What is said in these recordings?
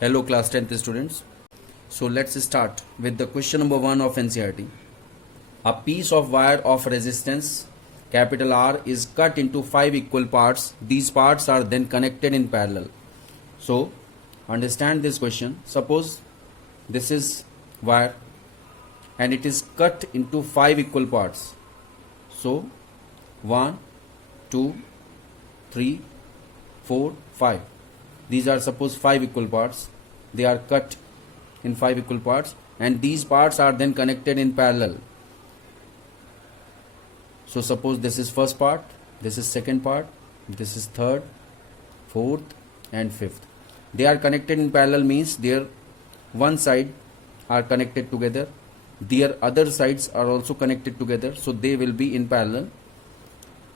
Hello class 10th students. So let's start with the question number 1 of NCERT. A piece of wire of resistance capital R is cut into 5 equal parts. These parts are then connected in parallel. So understand this question. Suppose this is wire and it is cut into 5 equal parts. So 1, 2, 3, 4, 5. These are suppose 5 equal parts. They are cut in 5 equal parts and these parts are then connected in parallel. So suppose this is first part, this is second part, this is third, fourth and fifth. They are connected in parallel means their one side are connected together, their other sides are also connected together, so they will be in parallel.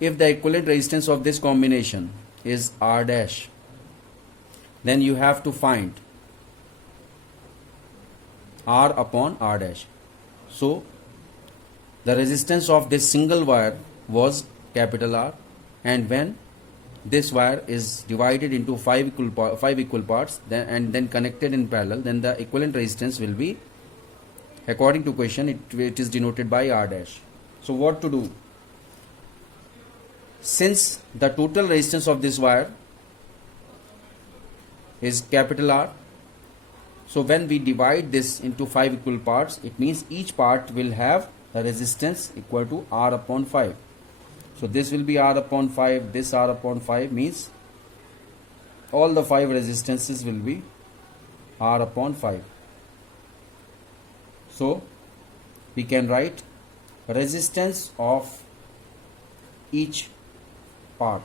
If the equivalent resistance of this combination is R dash, then you have to find R upon R dash. So the resistance of this single wire was capital R, and when this wire is divided into 5 equal parts and then connected in parallel, then the equivalent resistance will be, according to question, it is denoted by R dash. So what to do? Since the total resistance of this wire is capital R, so when we divide this into 5 equal parts, it means each part will have a resistance equal to R upon 5. So this will be R upon 5, this R upon 5 means all the 5 resistances will be R upon 5. So we can write resistance of each part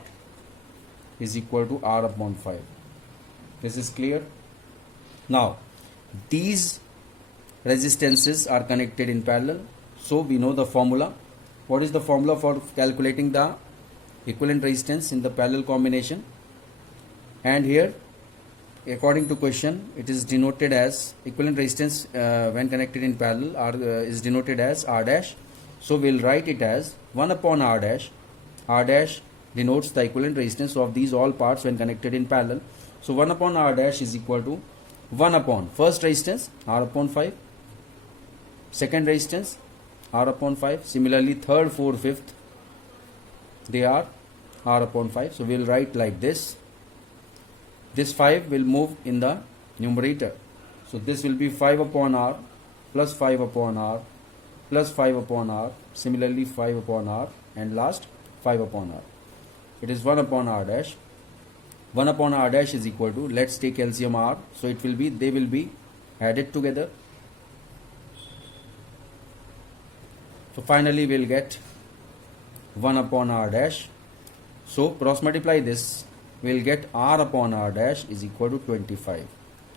is equal to R upon 5. This is clear? Now these resistances are connected in parallel, so we know the formula. What is the formula for calculating the equivalent resistance in the parallel combination? And here, according to question, it is denoted as equivalent resistance when connected in parallel is denoted as R dash. So we'll write it as 1 upon R dash. R dash denotes the equivalent resistance of these all parts when connected in parallel. So 1 upon R dash is equal to 1 upon first resistance R upon 5, second resistance R upon 5, similarly third, fourth, fifth, they are R upon 5. So we will write like this. This 5 will move in the numerator. So this will be 5 upon R plus 5 upon R plus 5 upon R, similarly 5 upon R, and last 5 upon R. It is 1 upon R dash. 1 upon R dash is equal to, let's take LCM R, so it will be, they will be added together. So finally we'll get 1 upon R dash. So cross multiply this, we'll get R upon R dash is equal to 25.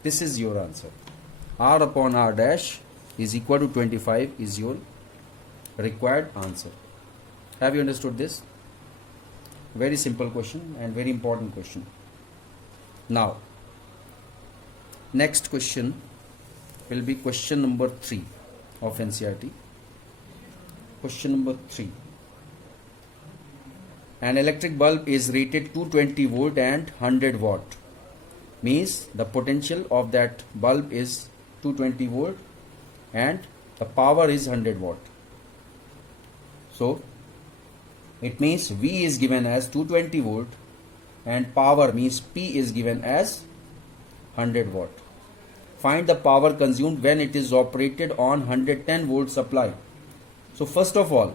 This is your answer. R upon R dash is equal to 25 is your required answer. Have you understood this? Very simple question and very important question. Now next question will be question number 3 of NCERT. Question number 3. An electric bulb is rated 220 volt and 100 watt. Means the potential of that bulb is 220 volt and the power is 100 watt. So it means V is given as 220 volt and power means P is given as 100 watt. Find the power consumed when it is operated on 110 volt supply. So first of all,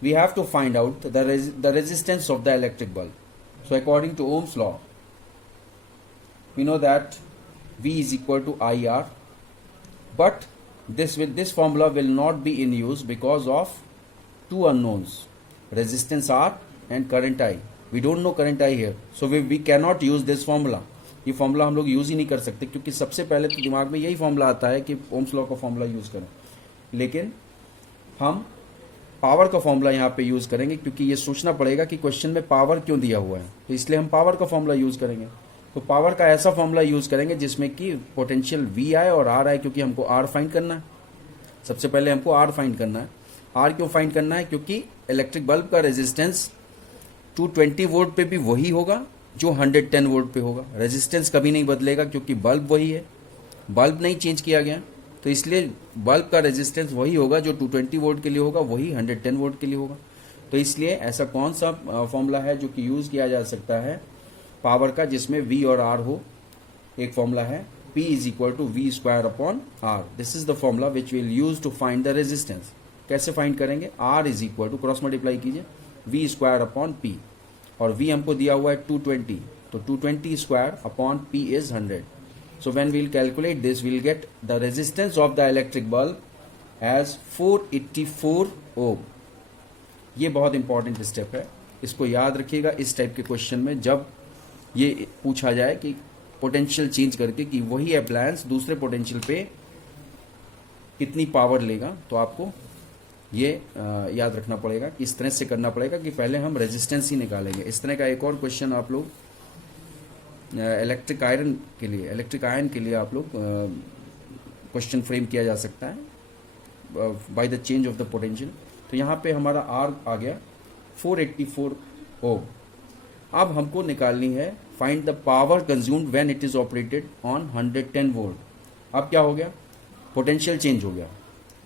we have to find out the resistance of the electric bulb. So according to Ohm's law, we know that V is equal to IR, but this formula will not be in use because of two unknowns, resistance R and current I. We don't know current I here, so we cannot use this formula. ये formula हम लोग use ही नहीं कर सकते क्योंकि सबसे पहले तो दिमाग में यही फॉर्मूला आता है कि ओम्स लॉ का फॉर्मूला यूज़ करें, लेकिन हम पावर का फॉर्मूला यहाँ पे यूज़ करेंगे क्योंकि ये सोचना पड़ेगा कि क्वेश्चन में पावर क्यों दिया हुआ है, तो इसलिए हम पावर का फॉर्मूला यूज़ करेंगे. तो पावर का ऐसा फॉर्मूला यूज़ करेंगे जिसमें कि पोटेंशियल वी आए और आर आए, क्योंकि हमको आर फाइंड करना है. सबसे पहले हमको आर फाइंड करना है. आर क्यों फाइंड करना है? क्योंकि इलेक्ट्रिक बल्ब का रेजिस्टेंस 220 वोल्ट पे भी वही होगा जो 110 वोल्ट पे होगा। रेजिस्टेंस कभी नहीं बदलेगा क्योंकि बल्ब वही है, बल्ब नहीं चेंज किया गया, तो इसलिए बल्ब का रेजिस्टेंस वही होगा, जो 220 वोल्ट के लिए होगा वही 110 वोल्ट के लिए होगा। तो इसलिए ऐसा कौन सा फॉर्मूला है जो कि यूज किया जा सकता है पावर का, जिसमें V और R हो। एक फॉर्मूला है P is equal to V square upon R. This is the formula which will use to find the resistance. कैसे फाइंड करेंगे? R is equal to, cross multiply कीजिए, V स्क्वायर अपॉन P, और V हमको दिया हुआ है 220, तो 220 square upon P is 100. So when we'll calculate this, we'll get the resistance of the electric bulb as 484 ohm. ये बहुत इंपॉर्टेंट स्टेप है, इसको याद रखिएगा इस टाइप के क्वेश्चन में, जब ये पूछा जाए कि पोटेंशियल चेंज करके कि वही अप्लायंस दूसरे पोटेंशियल पे कितनी पावर लेगा, तो आपको ये याद रखना पड़ेगा कि इस तरह से करना पड़ेगा कि पहले हम रेजिस्टेंस ही निकालेंगे। इस तरह का एक और क्वेश्चन आप लोग इलेक्ट्रिक आयरन के लिए आप लोग क्वेश्चन फ्रेम किया जा सकता है by the change of the potential. तो यहाँ पे हमारा R आ गया 484 ओम। अब हमको निकालनी है find the power consumed when it is operated on 110 volt. अब क्या हो गया? पोटेंशियल चेंज हो गया।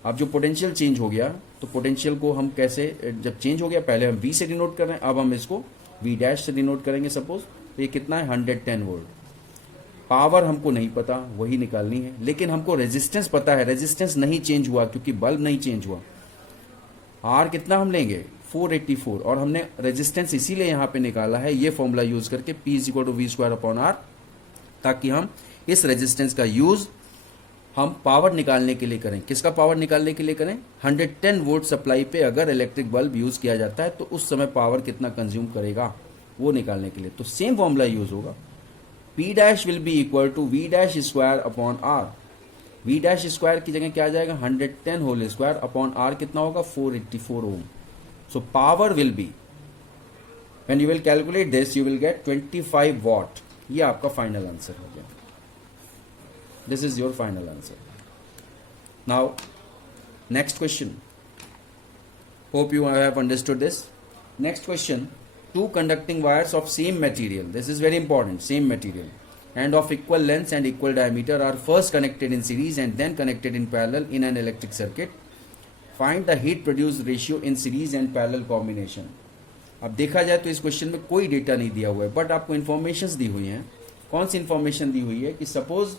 अब जो पोटेंशियल चेंज हो गया, तो पोटेंशियल को हम कैसे, जब चेंज हो गया पहले हम V से डिनोट कर रहे हैं, अब हम इसको V डैश से डिनोट करेंगे। सपोज ये कितना है? 110 वोल्ट। पावर हमको नहीं पता, वही निकालनी है, लेकिन हमको रेजिस्टेंस पता है। रेजिस्टेंस नहीं चेंज हुआ क्योंकि बल्ब नहीं चेंज हुआ। R कितना हम लेंगे? 484, और हमने रेजिस्टेंस इसीलिए यहाँ पे निकाला है ये फॉर्मूला यूज करके, P is equal to V square upon R, ताकि हम इस रेजिस्टेंस का यूज हम पावर निकालने के लिए करें। किसका पावर निकालने के लिए करें? 110 वोल्ट सप्लाई पे अगर इलेक्ट्रिक बल्ब यूज किया जाता है तो उस समय पावर कितना कंज्यूम करेगा वो निकालने के लिए। तो सेम फॉर्मूला यूज होगा, P dash will be equal to V dash square upon R. V dash square की जगह क्या आ जाएगा? 110 होल स्क्वायर अपॉन आर कितना होगा? 484 ohm. So power will be, when you will calculate this, you will get 25 watt. ये आपका final answer हो गया। This is your final answer. Now next question, hope you have understood this. Next question, two conducting wires of same material, this is very important, same material, and of equal length and equal diameter are first connected in series and then connected in parallel in an electric circuit. Find the heat produced ratio in series and parallel combination. अब देखा जाए तो इस question में कोई data नहीं दिया हुआ है, बट आपको इन्फॉर्मेशन दी हुई है। कौन सी इन्फॉर्मेशन दी हुई है कि suppose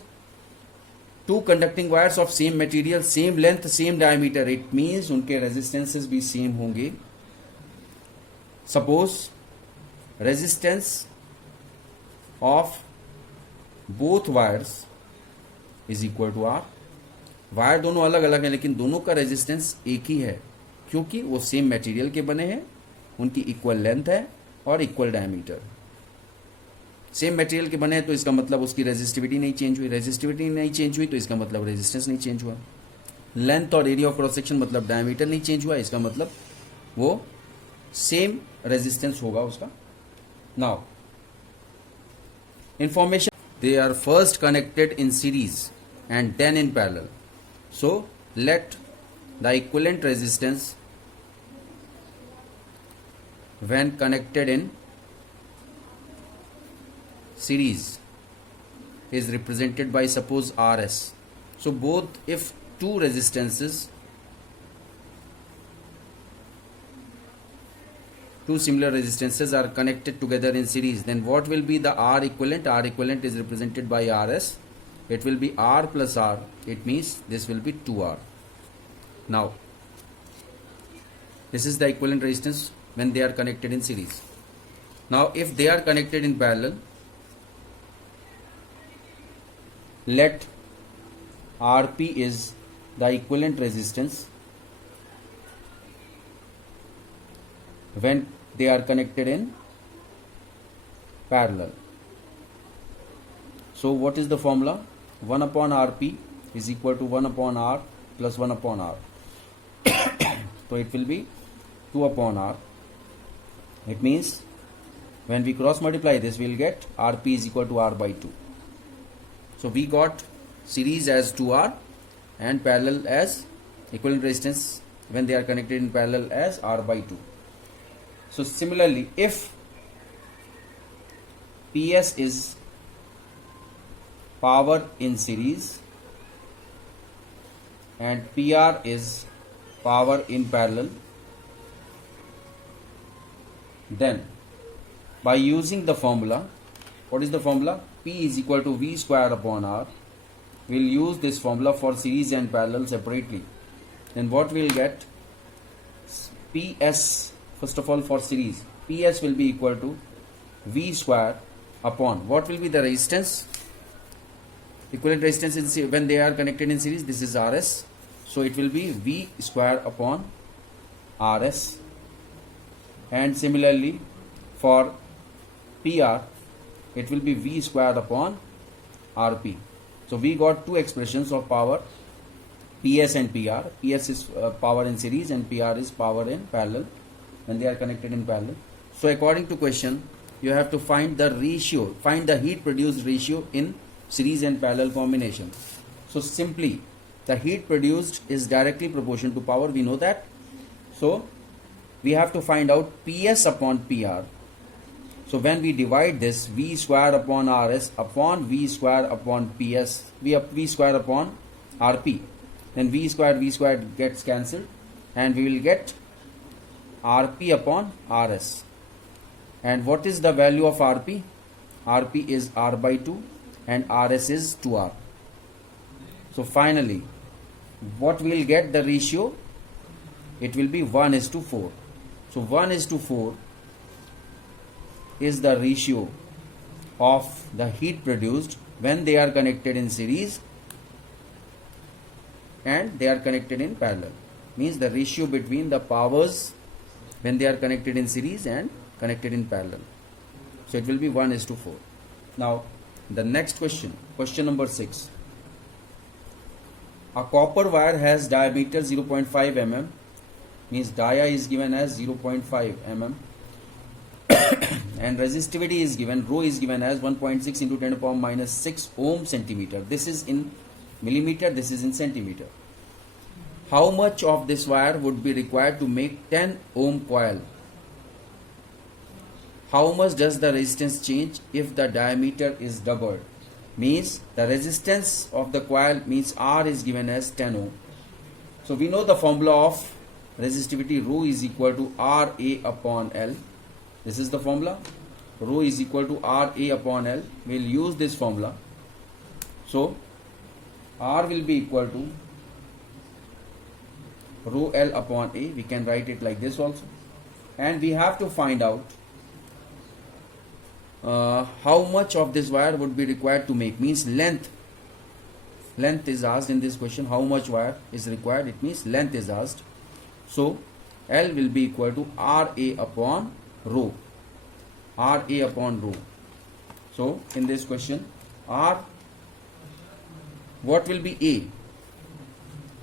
two conducting wires of same material, same length, same diameter, it means उनके रेजिस्टेंसेस भी सेम होंगे। Suppose resistance of both wires is equal to R. Wire दोनों अलग अलग हैं लेकिन दोनों का रेजिस्टेंस एक ही है, क्योंकि वो सेम मटेरियल के बने हैं, उनकी इक्वल लेंथ है और इक्वल डायमीटर। सेम मटेरियल के बने हैं तो इसका मतलब उसकी रेजिस्टिविटी नहीं चेंज हुई, रेजिस्टिविटी नहीं चेंज हुई तो इसका मतलब रेजिस्टेंस नहीं चेंज हुआ। लेंथ और एरिया ऑफ क्रॉस सेक्शन मतलब डायमीटर नहीं चेंज हुआ, इसका मतलब वो सेम रेजिस्टेंस होगा उसका। Now information, they are first connected in series and then in parallel, so let the equivalent resistance when connected in series is represented by suppose RS. So both, if two resistances, two similar resistances are connected together in series, then what will be the R equivalent? R equivalent is represented by RS. It will be R plus R. It means this will be 2R. Now this is the equivalent resistance when they are connected in series. Now if they are connected in parallel, let RP is the equivalent resistance when they are connected in parallel. So what is the formula? 1 upon Rp is equal to 1 upon R plus 1 upon R. So it will be 2 upon R. It means when we cross multiply this, we will get Rp is equal to R by 2. So we got series as 2R and parallel as equivalent resistance when they are connected in parallel as R by 2. So similarly, if PS is power in series and PR is power in parallel. Then by using the formula, what is the formula? P is equal to V square upon R. We'll use this formula for series and parallel separately. Then what we'll get? PS, first of all for series, PS will be equal to V square upon, what will be the resistance? Equivalent resistance in, when they are connected in series, this is RS. So it will be V square upon RS. And similarly for PR, it will be V square upon RP. So we got two expressions of power, PS and PR. PS is power in series and PR is power in parallel when they are connected in parallel. So according to question, you have to find the ratio, find the heat produced ratio in series and parallel combination. So simply the heat produced is directly proportional to power, we know that. So we have to find out PS upon PR. So when we divide this, V square upon RS upon V square upon PS, V square upon RP, then V square gets cancelled and we will get RP upon RS. And what is the value of RP? RP is R by 2 and RS is 2R. So finally, what will get the ratio? It will be 1:4. So 1:4 is the ratio of the heat produced when they are connected in series and they are connected in parallel. Means the ratio between the powers when they are connected in series and connected in parallel. So it will be 1:4. Now the next question, question number 6. A copper wire has diameter 0.5 mm, means dia is given as 0.5 mm and resistivity is given, rho is given as 1.6 into 10 to the power minus 6 ohm centimeter. This is in millimeter, this is in centimeter. How much of this wire would be required to make 10 ohm coil? How much does the resistance change if the diameter is doubled? Means the resistance of the coil means R is given as 10 ohm. So we know the formula of resistivity, rho is equal to RA upon L. This is the formula. Rho is equal to RA upon L. We will use this formula. So R will be equal to rho L upon A. We can write it like this also. And we have to find out how much of this wire would be required to make, means length is asked in this question. How much wire is required? It means length is asked. So L will be equal to RA upon rho. RA upon rho. So in this question, R, what will be A?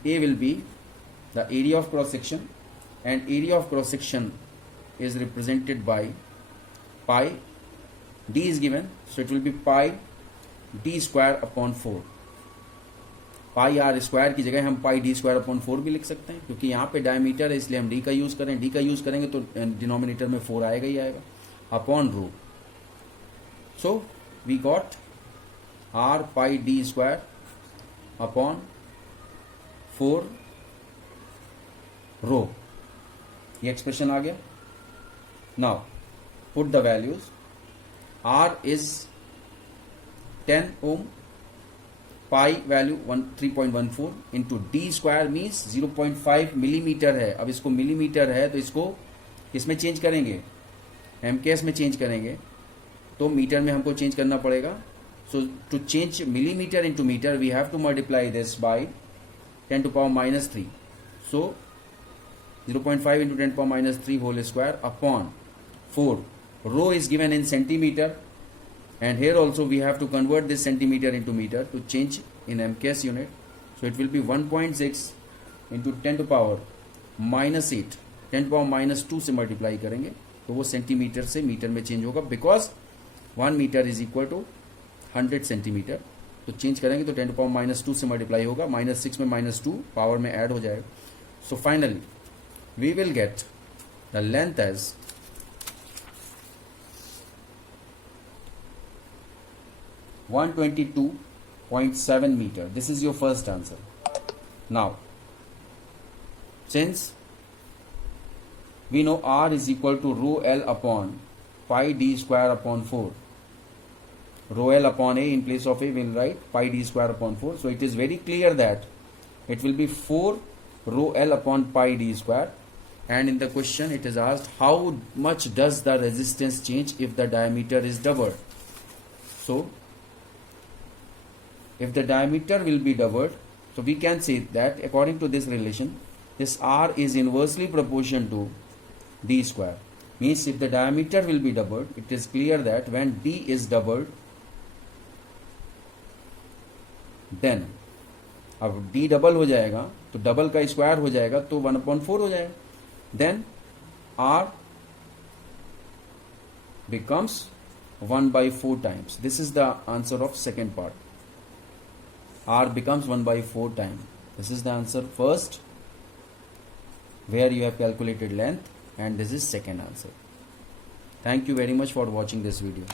A will be the area of cross section, and area of cross section is represented by pi. D is given, so it will be pi d square upon 4. Pi R square की जगह हम पाई D square upon 4 भी लिख सकते हैं, क्योंकि यहाँ पे डायमीटर है इसलिए हम डी का यूज करें. डी का यूज करेंगे तो डिनोमिनेटर में 4 आएगा ही आएगा upon rho. So we got R pi D square upon 4 rho. ये एक्सप्रेशन आ गया. Now put the values. R is 10 ohm, pi value 3.14 into D square means 0.5 millimetre है. अब इसको मिलीमीटर है तो इसको किसमें चेंज करेंगे? MKS में चेंज करेंगे, तो मीटर में हमको चेंज करना पड़ेगा. So to change millimetre into metre we have to multiply this by 10 to the power minus 3. So 0.5 into 10 to the power minus 3 whole square upon 4. Rho is given in centimeter, and here also we have to convert this centimeter into meter to change in MKS unit. So it will be 1.6 into 10 to the power minus 8, 10 to the power minus 2 से multiply करेंगे तो वो centimetre से metre में change होगा, because 1 metre is equal to 100 centimetre. तो change करेंगे तो 10 to the power minus 2 से मल्टीप्लाई होगा, -6 में -2 पावर में ऐड हो जाएगा. So finally we will get the length as 122.7 meter. This is your first answer. Now, since we know R is equal to rho L upon pi d square upon 4. Rho L upon A, in place of A we will write pi d square upon 4. So it is very clear that it will be 4 rho L upon pi d square. And in the question it is asked how much does the resistance change if the diameter is doubled. So if the diameter will be doubled, so we can say that according to this relation, this R is inversely proportional to d square. Means if the diameter will be doubled, it is clear that when d is doubled, then अब d double हो जाएगा तो double का square हो जाएगा तो 1/4 हो जाएगा. Then R becomes 1/4 times. This is the answer of second part. R becomes 1/4 times. This is the answer first, where you have calculated length, and this is second answer. Thank you very much for watching this video.